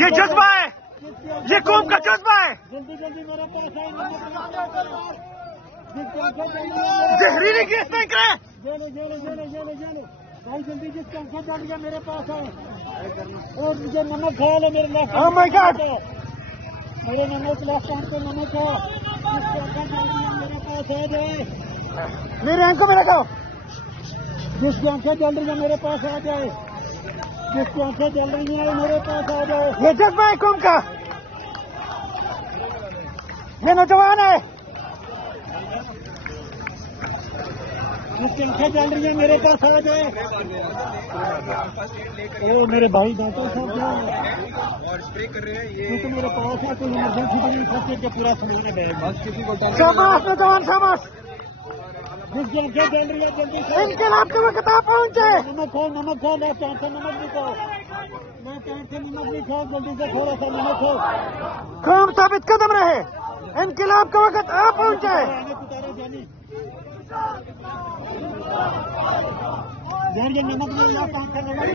یہ جذبہ ہے، یہ قوم کا جذبہ ہے. جلدی جلدی میرے پاس زہریلی گیس نہیں کرے. بھائی جلدی جس کا آنکھیں جل گیا میرے پاس ہے. اور مجھے نمک کھا لو میرے لیفٹ Oh my God! میرے نمک لیفٹ ہینڈ پہ نمک ہے. جس کی آنکھیں جل گیا میرے پاس آ جائے. میری آنکھوں میں رکھو. جس کی آنکھیں جل رہی ہیں میرے پاس آ جائے. جس کی آنکھیں جل رہی ہیں میرے پاس آ جائے. یہ جذبہ ہے قوم کا. یہ نوجوان ہے. جس کی آنکھیں جل رہی ہیں میرے پاس آ جائے. میرے بھائی ڈاکٹر صاحب جو تو میرے پاس ہے کوئی ایمرجنسی نہیں سکتے کہ پورا سامان ہے. شاباش نوجوان شاباش. جس کی آنکھیں جل رہی ہے جلدی سے انقلاب کے وقت آپ پہنچے. نمک کھاؤ لیفٹ ہینڈ سے نمک بھی کھاؤ. لیفٹ ہینڈ سے نمک بھی کھاؤ. جلدی سے تھوڑا سا نمک کھاؤ. قوم ثابت قدم رہے. انقلاب کے وقت آپ پہنچے. جانی نمک میں لیفٹ ہینڈ سے نمک